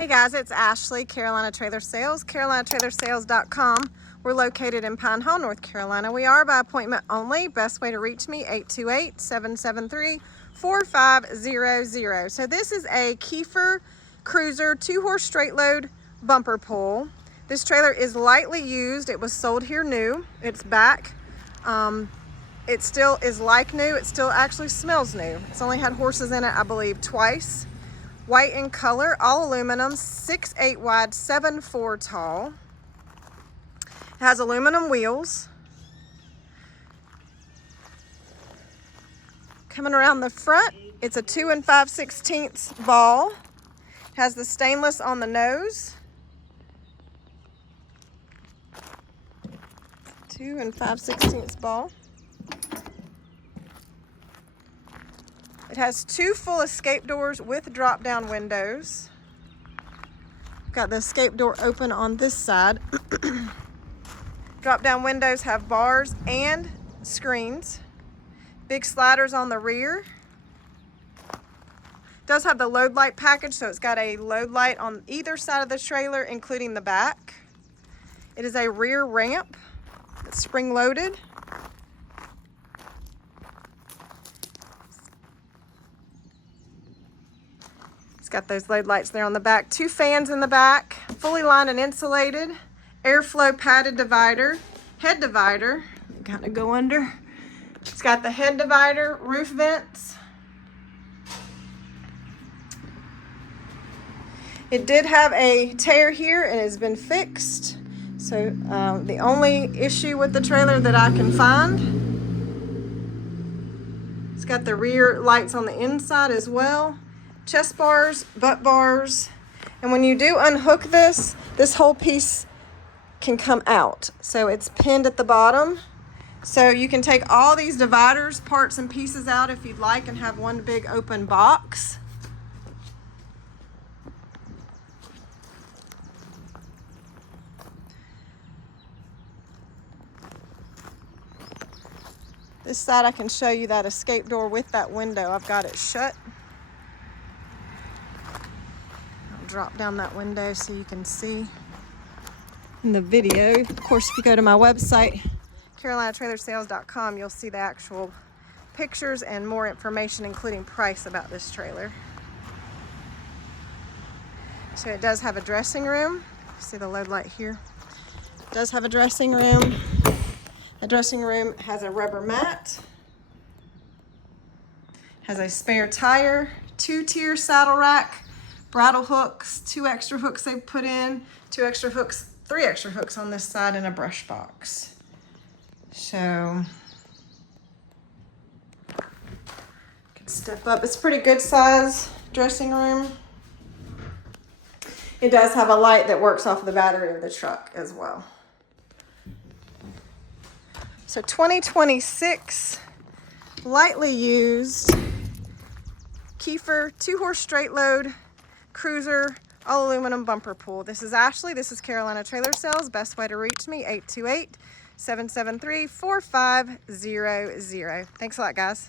Hey guys, it's Ashley, Carolina Trailer Sales, carolinatrailersales.com. We're located in Pine Hall, North Carolina. We are by appointment only. Best way to reach me, 828-773-4500. So this is a Kiefer Kruiser 2-horse straight load bumper pull. This trailer is lightly used. It was sold here new. It's back. It still is like new. It still actually smells new. It's only had horses in it, I believe, twice. White in color, all aluminum, 6'8" wide, 7'4" tall. It has aluminum wheels. Coming around the front, it's a 2 5/16 ball. It has the stainless on the nose. 2 5/16 ball. It has 2 full escape doors with drop-down windows. Got the escape door open on this side. Drop-down windows have bars and screens. Big sliders on the rear. Does have the load light package, so it's got a load light on either side of the trailer, including the back. It is a rear ramp. It's spring-loaded. Got those load lights there on the back. 2 fans in the back, fully lined and insulated, airflow padded divider, head divider, kind of go under. It's got the head divider, roof vents. It did have a tear here and has been fixed. So the only issue with the trailer that I can find, it's got the rear lights on the inside as well. Chest bars, butt bars, and when you do unhook this whole piece can come out. So it's pinned at the bottom. So you can take all these dividers, parts and pieces out if you'd like and have one big open box. This side I can show you that escape door with that window. I've got it shut. Drop down that window so you can see in the video. Of course, if you go to my website, carolinatrailersales.com, you'll see the actual pictures and more information, including price about this trailer. So it does have a dressing room. See the load light here? It does have a dressing room. The dressing room has a rubber mat, has a spare tire, 2-tier saddle rack, bridle hooks, 2 extra hooks they put in, 2 extra hooks, 3 extra hooks on this side, and a brush box. So, can step up. It's a pretty good size dressing room. It does have a light that works off of the battery of the truck as well. So 2026, lightly used Kiefer 2-horse straight load Kruiser all aluminum bumper pull. This is Ashley. This is Carolina Trailer Sales. Best way to reach me, 828-773-4500. Thanks a lot, guys.